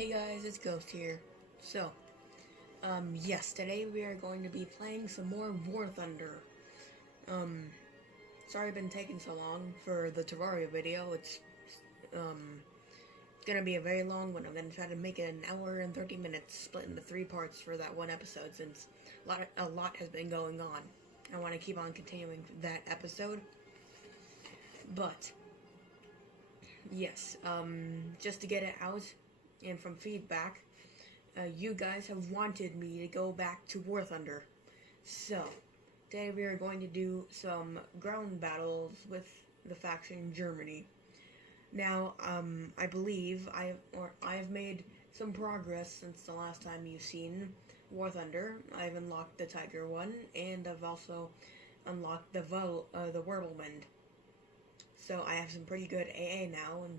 Hey guys, it's Ghost here. So, yes, today we are going to be playing some more War Thunder. Um, Sorry I've been taking so long for the Terraria video. It's gonna be a very long one. I'm gonna try to make it an hour and 30 minutes, split into 3 parts for that one episode, since a lot has been going on. I want to keep on continuing that episode. But, yes, just to get it out, and from feedback, you guys have wanted me to go back to War Thunder. So, today we are going to do some ground battles with the faction Germany. Now, I believe I've made some progress since the last time you've seen War Thunder. I've unlocked the Tiger one, and I've also unlocked the Whirlwind. So I have some pretty good AA now, and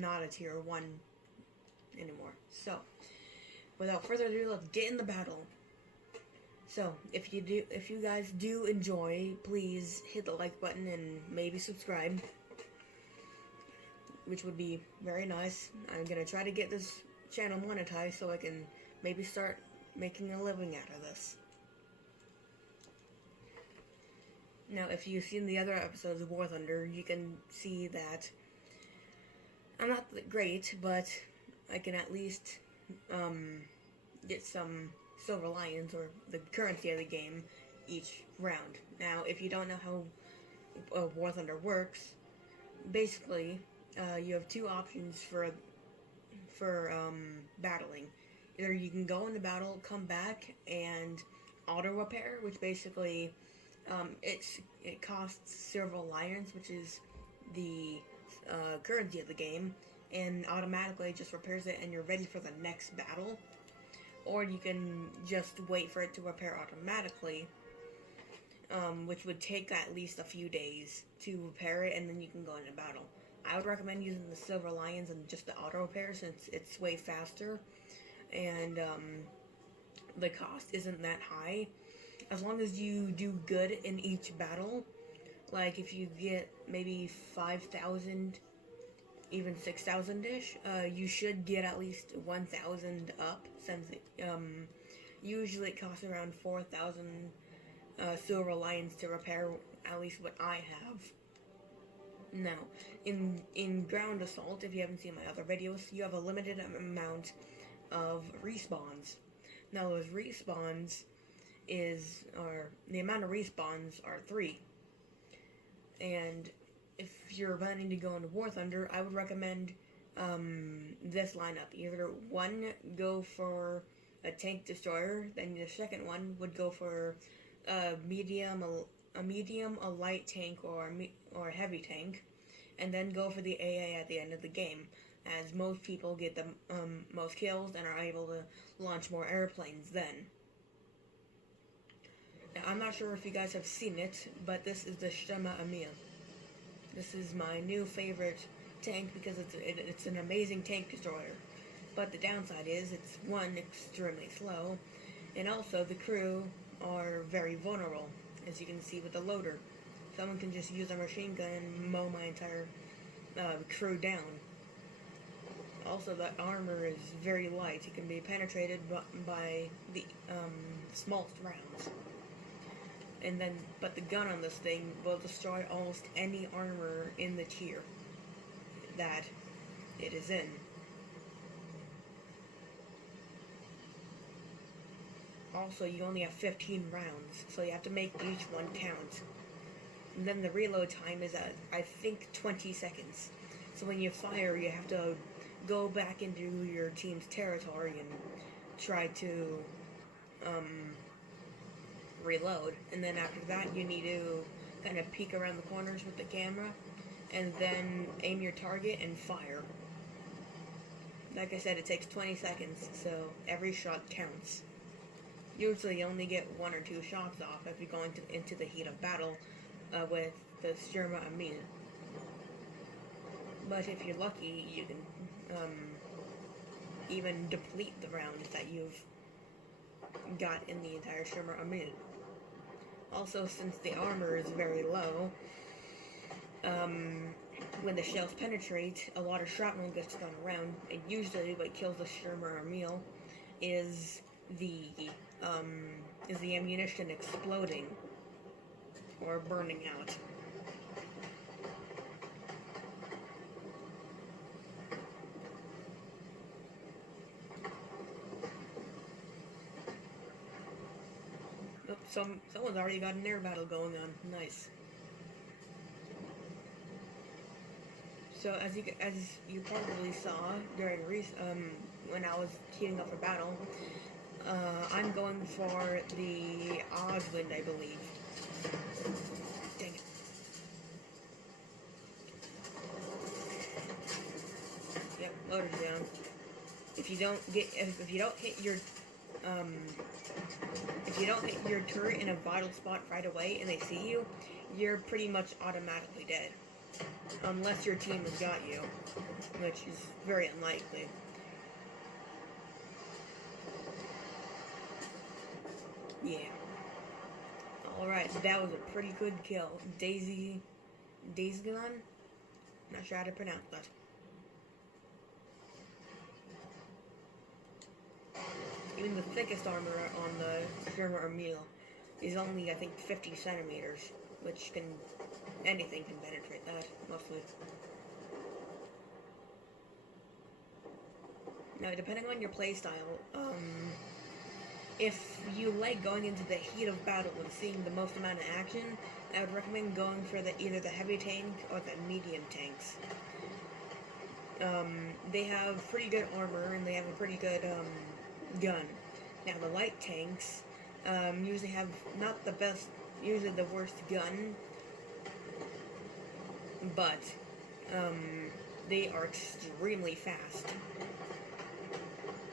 not a tier 1 anymore. So, without further ado, let's get in the battle. So, if you guys do enjoy, please hit the like button and maybe subscribe, which would be very nice. I'm gonna try to get this channel monetized so I can maybe start making a living out of this. Now, if you've seen the other episodes of War Thunder, you can see that I'm not great, but I can at least get some silver lions, or the currency of the game, each round. Now, if you don't know how War Thunder works, basically, you have two options for battling. Either you can go into battle, come back, and auto repair, which basically it costs silver lions, which is the currency of the game, and automatically just repairs it, and you're ready for the next battle. Or you can just wait for it to repair automatically, which would take at least a few days to repair it, and then you can go into battle. I would recommend using the silver lions and just the auto repair, since it's way faster, and the cost isn't that high. As long as you do good in each battle, like if you get maybe 5,000, even 6,000-ish, you should get at least 1,000 up, since usually it costs around 4,000 silver lions to repair at least what I have. Now, in ground assault, if you haven't seen my other videos, you have a limited amount of respawns. Now, those respawns the amount of respawns are 3. And if you're planning to go into War Thunder, I would recommend this lineup. Either one, go for a tank destroyer, then the second one would go for a medium, a light tank, or a heavy tank, and then go for the AA at the end of the game, as most people get the most kills and are able to launch more airplanes then. Now, I'm not sure if you guys have seen it, but this is the Stürmer Armee. This is my new favorite tank because it's an amazing tank destroyer. But the downside is it's, one, extremely slow, and also the crew are very vulnerable, as you can see with the loader. Someone can just use a machine gun and mow my entire crew down. Also, the armor is very light. It can be penetrated by the smallest rounds. But the gun on this thing will destroy almost any armor in the tier that it is in. Also, you only have 15 rounds, so you have to make each one count. And then the reload time is at, I think, 20 seconds. So when you fire, you have to go back into your team's territory and try to reload, and then after that you need to kind of peek around the corners with the camera and then aim your target and fire. Like I said, it takes 20 seconds, so every shot counts. Usually you only get 1 or 2 shots off if you're going into the heat of battle with the Stürmer Armee. But if you're lucky, you can even deplete the rounds that you've got in the entire Stürmer Armee. Also, since the armor is very low, when the shells penetrate, a lot of shrapnel gets thrown around, and usually what kills the Shermer or meal is the ammunition exploding or burning out. Oops, someone's already got an air battle going on. Nice. So as you probably saw during when I was queuing up for battle, I'm going for the Oswind, I believe. Dang it. Yep, loader's down. If you don't hit your turret in a vital spot right away and they see you, you're pretty much automatically dead. Unless your team has got you, which is very unlikely. Yeah. Alright, that was a pretty good kill. Daisy Gun? Not sure how to pronounce that. Even the thickest armor on the Shermer or Meal is only, I think, 50 centimeters, which anything can penetrate that, mostly. Now, depending on your playstyle, if you like going into the heat of battle and seeing the most amount of action, I would recommend going for either the heavy tank or the medium tanks. They have pretty good armor and they have a pretty good gun. Now the light tanks usually have not the best, usually the worst gun, but they are extremely fast.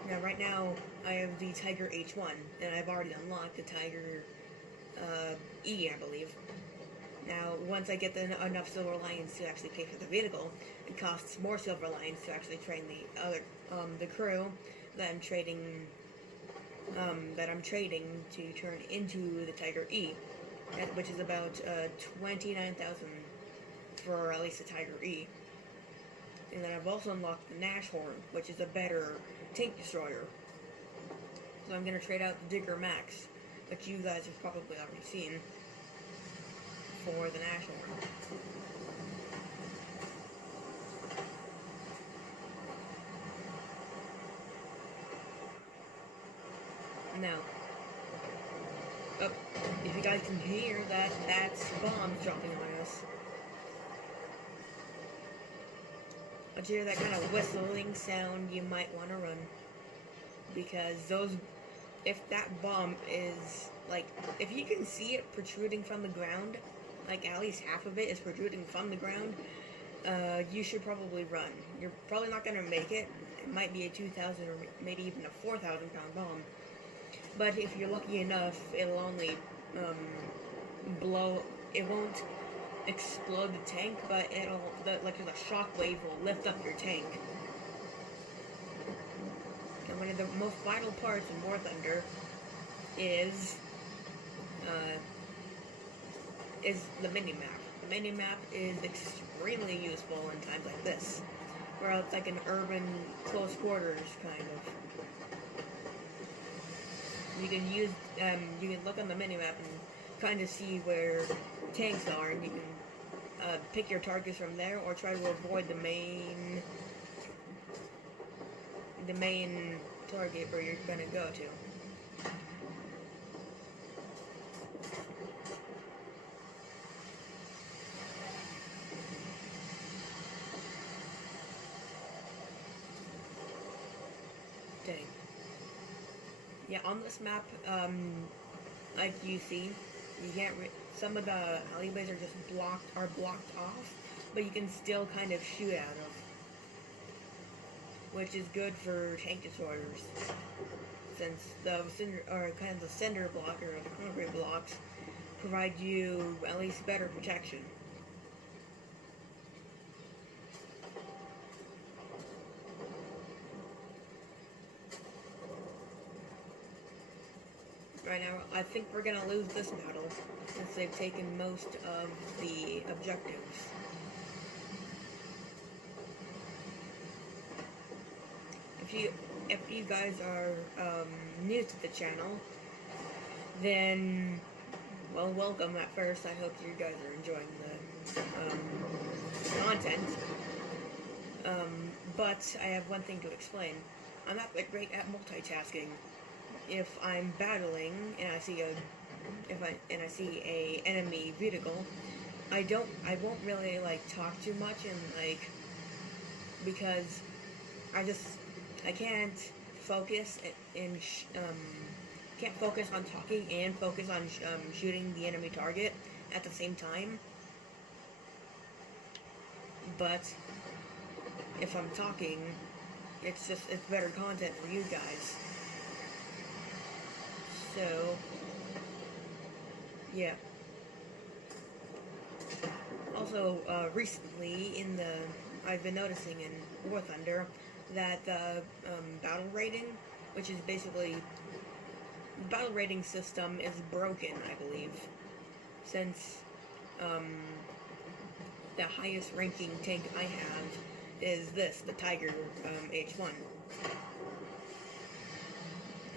Now right now I have the Tiger H1 and I've already unlocked the Tiger E, I believe. Now, once I get enough Silver Lions to actually pay for the vehicle, it costs more Silver Lions to actually train the crew that I'm trading to turn into the Tiger E, which is about 29,000 for at least the Tiger E. And then I've also unlocked the Nashorn, which is a better tank destroyer. So I'm gonna trade out the Digger Max, which you guys have probably already seen, for the Nashorn. Now, if you guys can hear that, that's bombs dropping on us. Once you hear that kind of whistling sound, you might want to run. Because if that bomb is, like, if you can see it protruding from the ground, like at least half of it is protruding from the ground, you should probably run. You're probably not going to make it. It might be a 2,000 or maybe even a 4,000 pound bomb. But if you're lucky enough, it'll only it won't explode the tank, but like the shockwave will lift up your tank. And one of the most vital parts in War Thunder is the mini-map. The mini-map is extremely useful in times like this, where it's like an urban close quarters kind of. You can look on the mini-map and kind of see where tanks are, and you can pick your targets from there, or try to avoid the main target where you're gonna go to. Dang. Yeah, on this map, like you see, you can't. Some of the alleyways are just blocked off, but you can still kind of shoot out of, which is good for tank destroyers, since the cinder block or the concrete blocks provide you at least better protection. Right now, I think we're gonna lose this battle, since they've taken most of the objectives. if you guys are new to the channel, then well, welcome at first. I hope you guys are enjoying the content. But I have one thing to explain. I'm not that great at multitasking. If I'm battling and I see a enemy vehicle, I won't really like talk too much and like, because I can't focus and can't focus on talking and focus on shooting the enemy target at the same time. But if I'm talking, it's better content for you guys. So yeah. Also, recently I've been noticing in War Thunder that the battle rating, which is basically the battle rating system, is broken, I believe, since the highest ranking tank I have is the Tiger H1.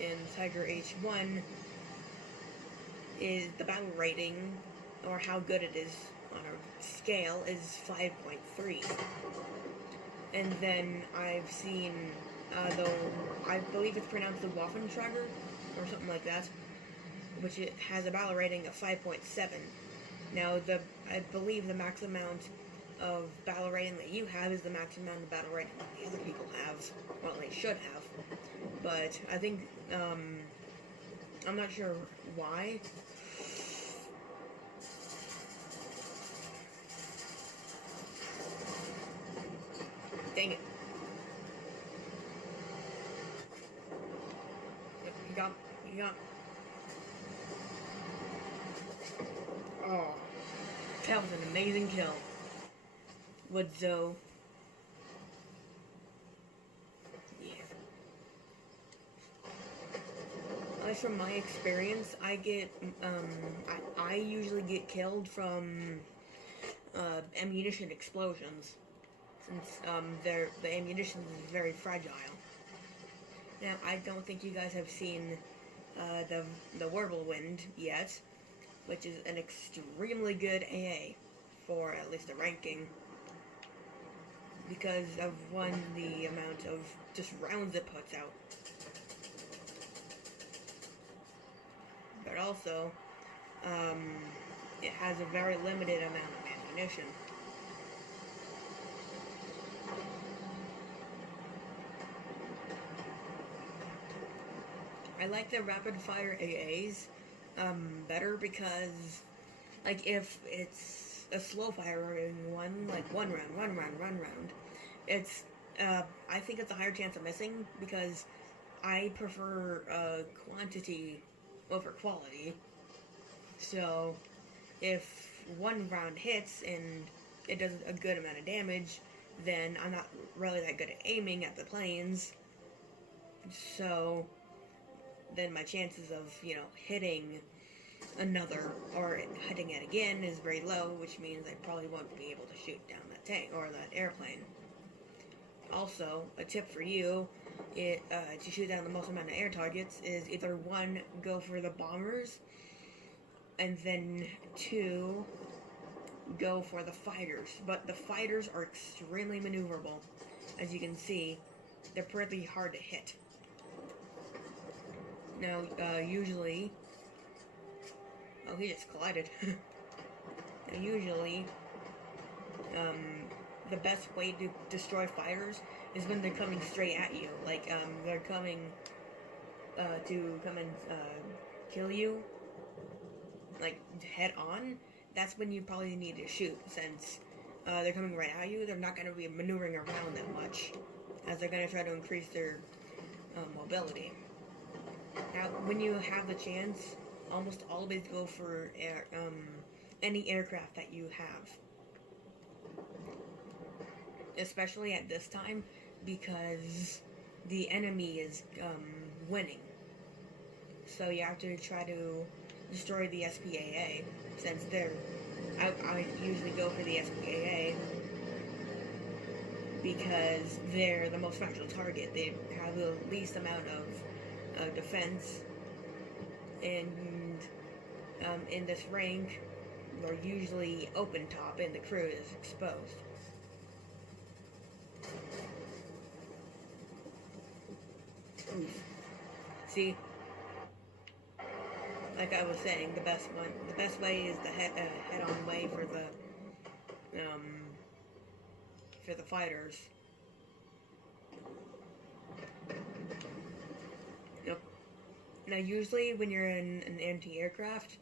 And Tiger H1 is the battle rating, or how good it is on a scale, is 5.3. And then I've seen, though I believe it's pronounced the Waffentrager, or something like that, which it has a battle rating of 5.7. Now, I believe the max amount of battle rating that you have is the max amount of battle rating that the other people have. Well, they should have. But I think, I'm not sure why. Dang it. You got. Oh. That was an amazing kill. Woodzo. Yeah. From my experience, I usually get killed from ammunition explosions, since the ammunition is very fragile. Now, I don't think you guys have seen the Whirlwind yet, which is an extremely good AA for at least the ranking, because of the amount of just rounds it puts out. But also, it has a very limited amount of ammunition. I like the rapid fire AAs better, because, like, if it's a slow firing one, like one round, it's I think it's a higher chance of missing, because I prefer quantity over quality. So if one round hits and it does a good amount of damage, then I'm not really that good at aiming at the planes. So then my chances of, hitting another or hitting it again is very low, which means I probably won't be able to shoot down that tank or that airplane. Also, a tip for you, to shoot down the most amount of air targets is either 1, go for the bombers, and then 2, go for the fighters. But the fighters are extremely maneuverable. As you can see, they're pretty hard to hit. Now, usually... Oh, he just collided. Now, usually, the best way to destroy fighters is when they're coming straight at you. Like, they're coming to come and kill you, like, head on. That's when you probably need to shoot, since they're coming right at you. They're not going to be maneuvering around that much, as they're going to try to increase their mobility. Now, when you have the chance, almost always go for any aircraft that you have. Especially at this time, because the enemy is winning. So you have to try to destroy the SPAA, since I usually go for the SPAA, because they're the most fragile target. They have the least amount of defense, and in this rank, they're usually open top and the crew is exposed. Oof. See, like I was saying, the best way is the head-on way for the fighters. Yep. Now, usually when you're in an anti-aircraft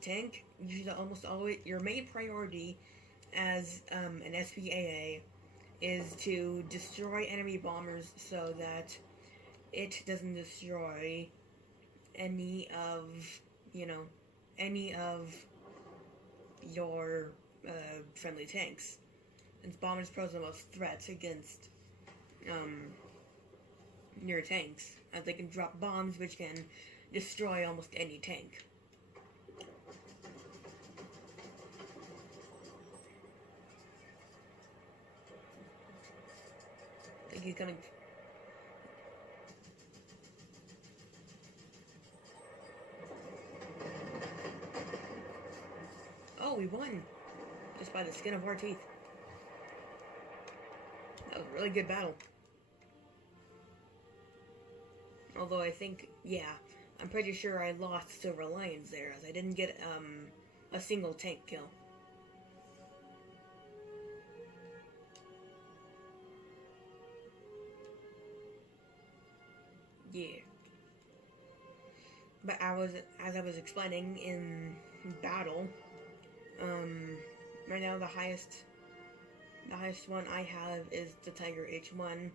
tank, usually almost always your main priority as an SPAA is to destroy enemy bombers so that it doesn't destroy any of your friendly tanks. Since bombers pose the most threats against your tanks, as they can drop bombs which can destroy almost any tank. I think he's gonna. Oh, we won! Just by the skin of our teeth. That was a really good battle. Although I think, yeah, I'm pretty sure I lost Silver Lions there, as I didn't get a single tank kill. Yeah. But as I was explaining in battle, right now the highest one I have is the Tiger H1,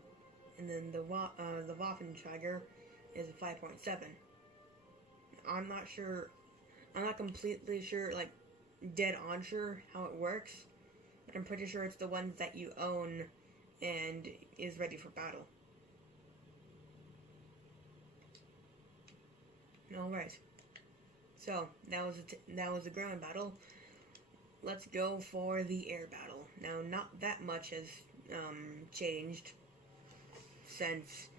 and then the Waffensteiger is a 5.7. I'm not completely sure, like, dead on sure how it works, but I'm pretty sure it's the one that you own and is ready for battle. Alright, so that was a ground battle. Let's go for the air battle. Now, not that much has changed since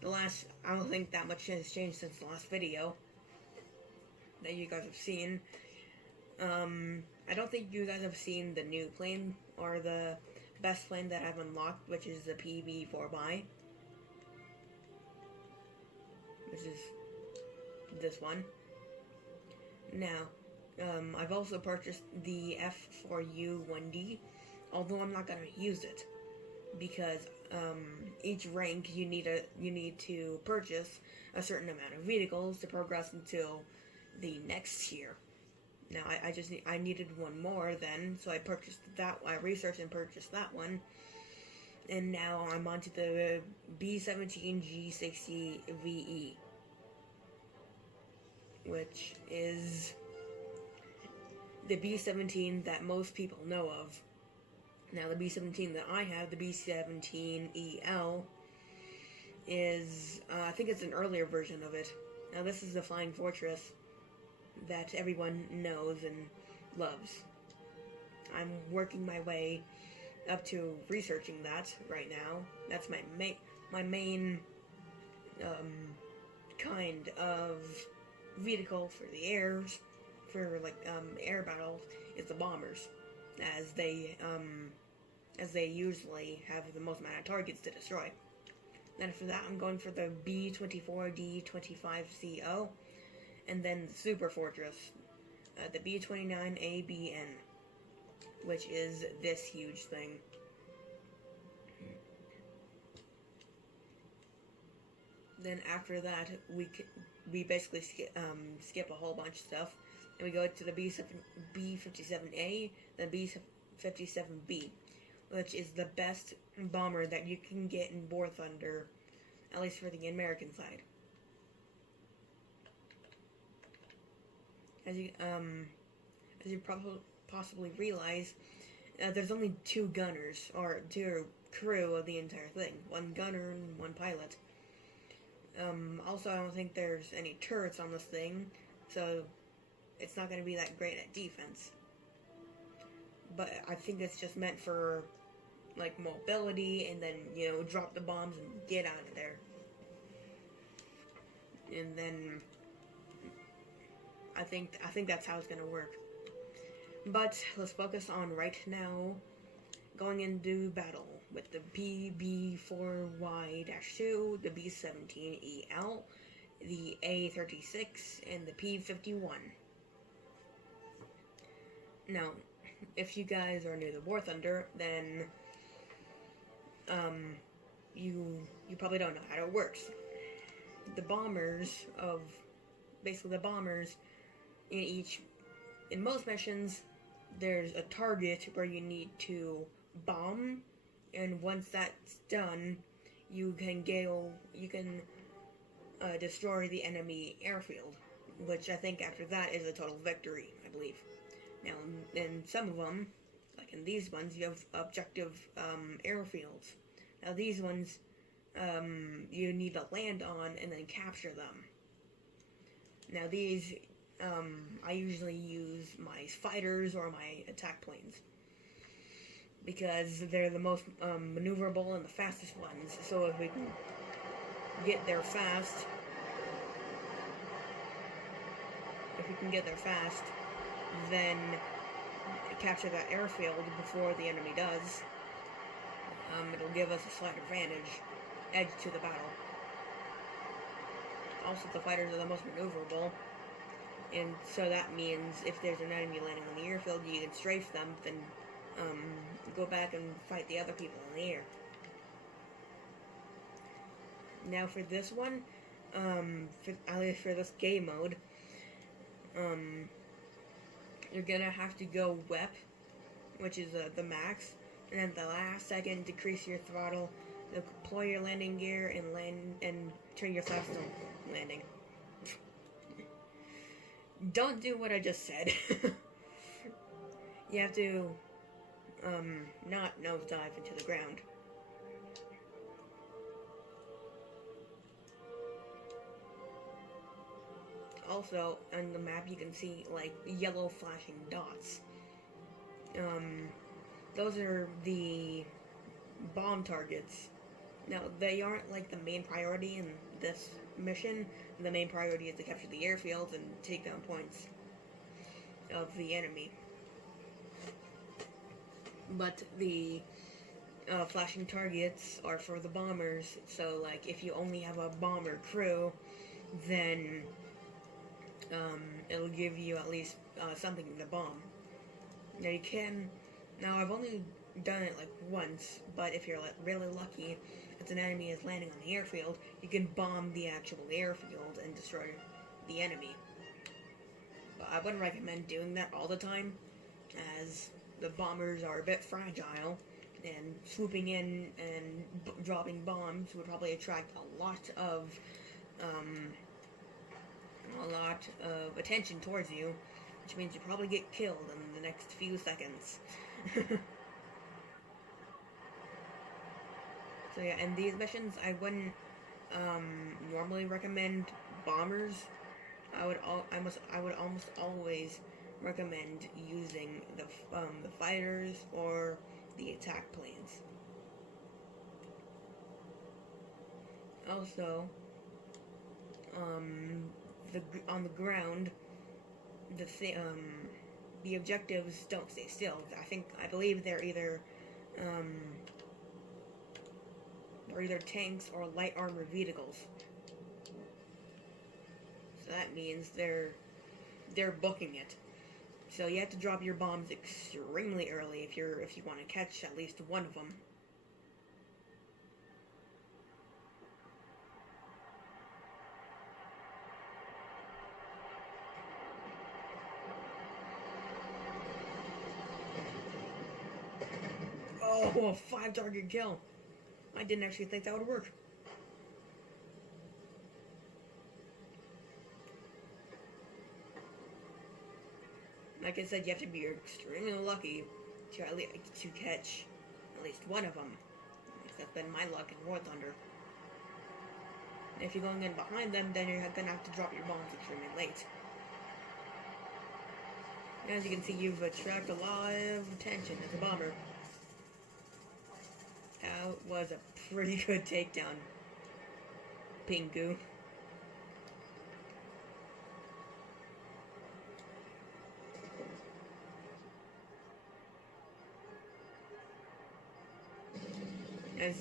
the last. I don't think that much has changed since the last video that you guys have seen. I don't think you guys have seen the new plane or the best plane that I've unlocked, which is the PB4Y, which is this one. Now, I've also purchased the F4U1D, although I'm not gonna use it because each rank you need to purchase a certain amount of vehicles to progress until the next tier. Now I needed one more then, so I purchased that. I researched and purchased that one, and now I'm onto the B-17 G60VE, which is the B-17 that most people know of. Now, the B-17 that I have, the B-17EL, is, I think it's an earlier version of it. Now, this is the Flying Fortress that everyone knows and loves. I'm working my way up to researching that right now. That's my main kind of vehicle for the airs, for air battles, is the bombers, as they usually have the most amount of targets to destroy. Then after that, I'm going for the B-24D-25CO, and then the Super Fortress, the B-29ABN, which is this huge thing. Then after that, we basically skip a whole bunch of stuff, and we go to the B-57A, the B-57B, which is the best bomber that you can get in War Thunder, at least for the American side. As you possibly realize, there's only two gunners, or two crew of the entire thing. One gunner and one pilot. Also, I don't think there's any turrets on this thing, so it's not going to be that great at defense. But I think it's just meant for like mobility, and then drop the bombs and get out of there. And then I think that's how it's gonna work. But let's focus on right now going into battle with the PB4Y-2, the B17EL, the A36, and the P51. Now, if you guys are new to War Thunder, then you probably don't know how it works. The bombers in most missions, there's a target where you need to bomb, and once that's done, you can destroy the enemy airfield, which I think after that is a total victory, I believe. Now, in some of them, like in these ones, you have objective airfields. Now, these ones, you need to land on and then capture them. Now, these, I usually use my fighters or my attack planes, because they're the most maneuverable and the fastest ones. So if we can get there fast, then capture that airfield before the enemy does, it'll give us a slight edge to the battle. Also, the fighters are the most maneuverable, and so that means if there's an enemy landing on the airfield, you can strafe them, then go back and fight the other people in the air. Now for this one, at least for this game mode, you're gonna have to go WEP, which is the max, and then the last second decrease your throttle, deploy your landing gear, and turn your flaps on landing. Don't do what I just said. You have to not nosedive into the ground. Also, on the map you can see, like, yellow flashing dots. Those are the bomb targets. Now, they aren't, like, the main priority in this mission. The main priority is to capture the airfields and take down points of the enemy. But the flashing targets are for the bombers, so, like, if you only have a bomber crew, then it'll give you at least something to bomb. Now I've only done it like once, but if you're like really lucky, if an enemy is landing on the airfield, you can bomb the actual airfield and destroy the enemy. But I wouldn't recommend doing that all the time, as the bombers are a bit fragile, and swooping in and dropping bombs would probably attract a lot of attention towards you, which means you probably get killed in the next few seconds. So yeah, in these missions, I wouldn't normally recommend bombers. I would almost always recommend using the fighters or the attack planes. Also, on the ground, the objectives don't stay still. I believe they're either tanks or light armored vehicles. So that means they're booking it. So you have to drop your bombs extremely early if you want to catch at least one of them. Oh, a 5-target kill. I didn't actually think that would work. Like I said, you have to be extremely lucky to catch at least one of them. That's been my luck in War Thunder. And if you're going in behind them, then you're gonna have to drop your bombs extremely late. As you can see, you've attracted a lot of attention as a bomber. That was a pretty good takedown, Pingu. As,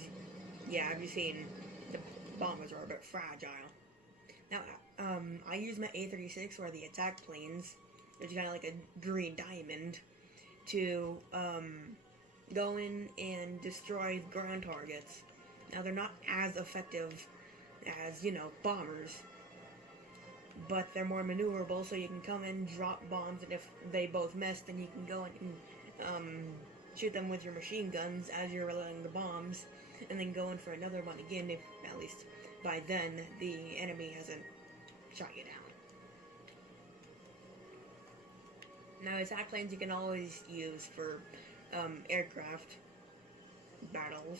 yeah, have you seen the bombers are a bit fragile. Now, I use my A-36 or the attack planes, which is kind of like a green diamond, to go in and destroy ground targets. Now, they're not as effective as, you know, bombers, but they're more maneuverable, so you can come in, drop bombs, and if they both miss, then you can go in and shoot them with your machine guns as you're reloading the bombs, and then go in for another one again, if at least by then the enemy hasn't shot you down. Now, attack planes you can always use for aircraft battles,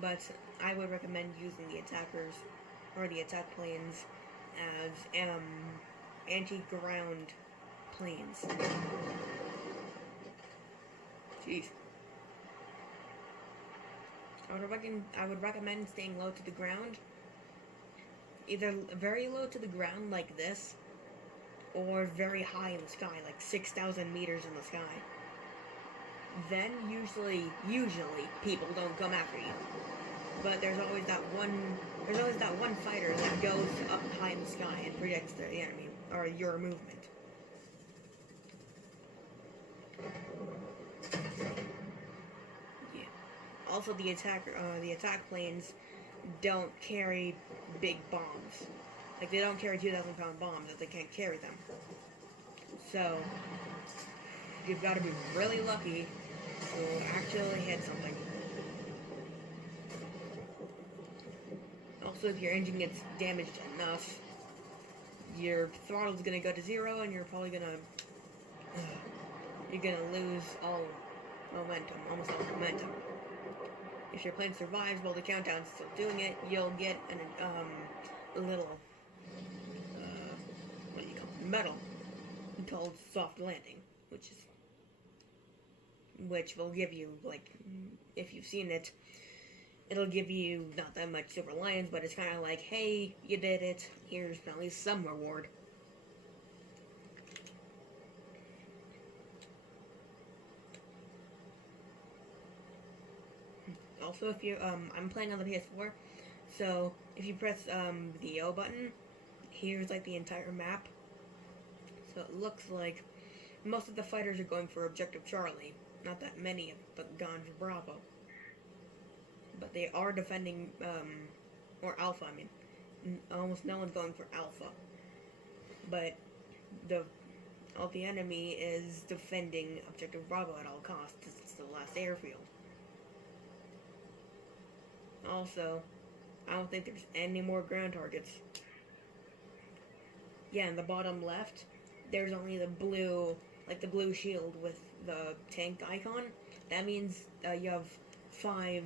but I would recommend using the attackers or the attack planes as anti-ground planes. Jeez. I would recommend staying low to the ground, either very low to the ground like this, or very high in the sky, like 6,000 meters in the sky. Then usually people don't come after you. But there's always that one fighter that goes up high in the sky and predicts the enemy or your movement. Yeah. Also, the attack planes don't carry big bombs. Like, they don't carry 2,000-pound bombs if they can't carry them. So, you've got to be really lucky to actually hit something. Also, if your engine gets damaged enough, your throttle's gonna go to 0, and you're probably gonna lose all momentum, almost all momentum. If your plane survives while the countdown's still doing it, you'll get a little medal called soft landing, which will give you, like, if you've seen it, it'll give you not that much silver lions, but it's kind of like, hey, you did it, here's at least some reward. Also, if you I'm playing on the PS4, so if you press the O button, here's like the entire map. So it looks like most of the fighters are going for Objective Charlie. Not that many have gone for Bravo. But they are defending, or Alpha, I mean. Almost no one's going for Alpha. But the enemy is defending Objective Bravo at all costs. It's the last airfield. Also, I don't think there's any more ground targets. Yeah, in the bottom left, there's only the blue shield with the tank icon. That means you have five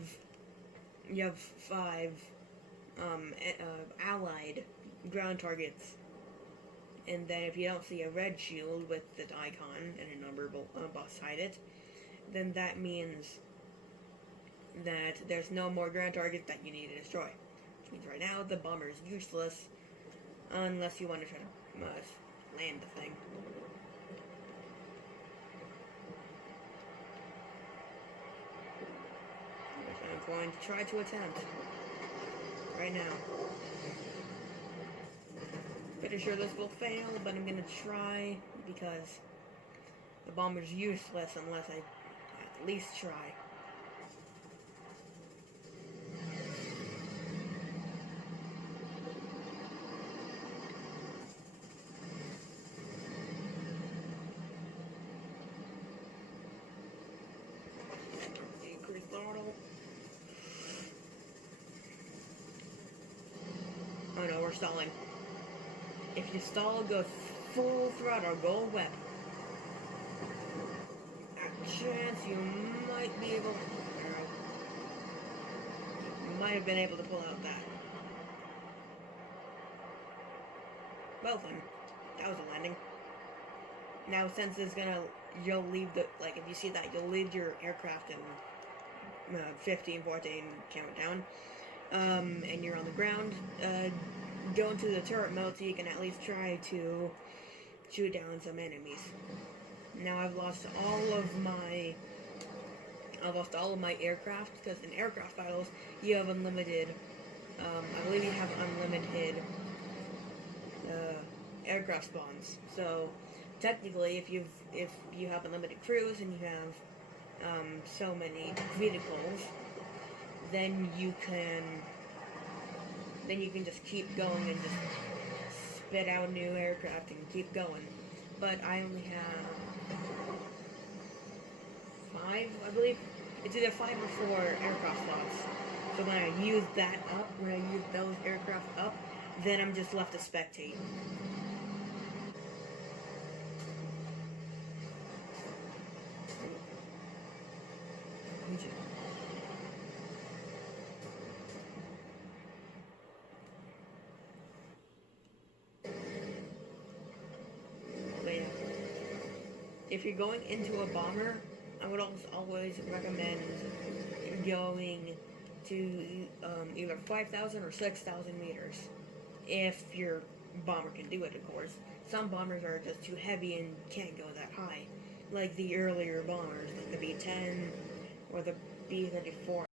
allied ground targets. And then if you don't see a red shield with the icon and a number beside it, then that means that there's no more ground targets that you need to destroy. Which means right now the bomber is useless unless you want to try to land the thing. Which I'm going to try to attempt right now. Pretty sure this will fail, but I'm gonna try because the bomber's useless unless I at least try. Increase throttle. Oh no, we're stalling. If you stall, go full throttle, go web. A chance you might be able to... You might have been able to pull out that. Well then, that was a landing. Now, since it's gonna, you'll leave the, like, if you see that, you'll leave your aircraft in 15, 14 countdown, and you're on the ground, go into the turret mode so you can at least try to shoot down some enemies. Now I've lost all of my aircraft, because in aircraft battles you have unlimited. I believe you have unlimited aircraft spawns. So technically, if you have unlimited crews and you have so many vehicles, then you can just keep going and just spit out new aircraft and keep going. But I only have 5, I believe. It's either 5 or 4 aircraft slots. So when I use that up, when I use those aircraft up, then I'm just left to spectate. But yeah, if you're going into a bomber, I would always recommend going to either 5,000 or 6,000 meters. If your bomber can do it, of course. Some bombers are just too heavy and can't go that high. Like the earlier bombers, like the B-10 or the B-34.